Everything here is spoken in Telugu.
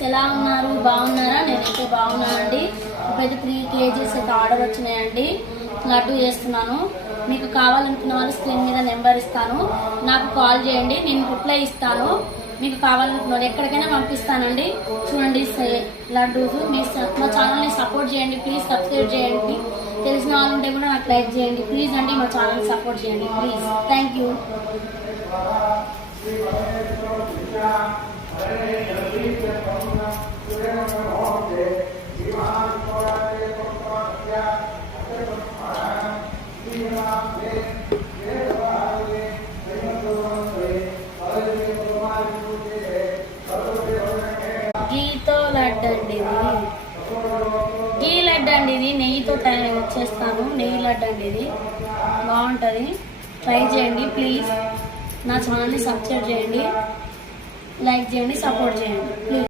ఫ్రెండ్స్, ఎలా ఉన్నారు? బాగున్నారా? నేనైతే బాగున్నానండి. ఇప్పుడైతే 3 kgs అయితే ఆర్డర్ వచ్చినాయండి. లడ్డు చేస్తున్నాను. మీకు కావాలనుకున్న వాళ్ళు స్క్రీన్ మీద నెంబర్ ఇస్తాను, నాకు కాల్ చేయండి, నేను రిప్లై ఇస్తాను. మీకు కావాలనుకున్న వాళ్ళు ఎక్కడికైనా పంపిస్తానండి. చూడండి లడ్డు. మా ఛానల్ని సపోర్ట్ చేయండి ప్లీజ్. సబ్స్క్రైబ్ చేయండి. తెలిసిన వాళ్ళు ఉంటే కూడా నాకు లైక్ చేయండి ప్లీజ్ అండి. మా ఛానల్ని సపోర్ట్ చేయండి ప్లీజ్. Thank you. గీతో లడ్డు అండి ఇది. గీ లడ్డు అండి ఇది. నెయ్యితో చేస్తాను. నెయ్యి లడ్డు అండి ఇది. బాగుంటుంది. ట్రై చేయండి ప్లీజ్. నా ఛానల్ని సబ్స్క్రైబ్ చేయండి, లైక్ చేయండి, సపోర్ట్ చేయండి ప్లీజ్.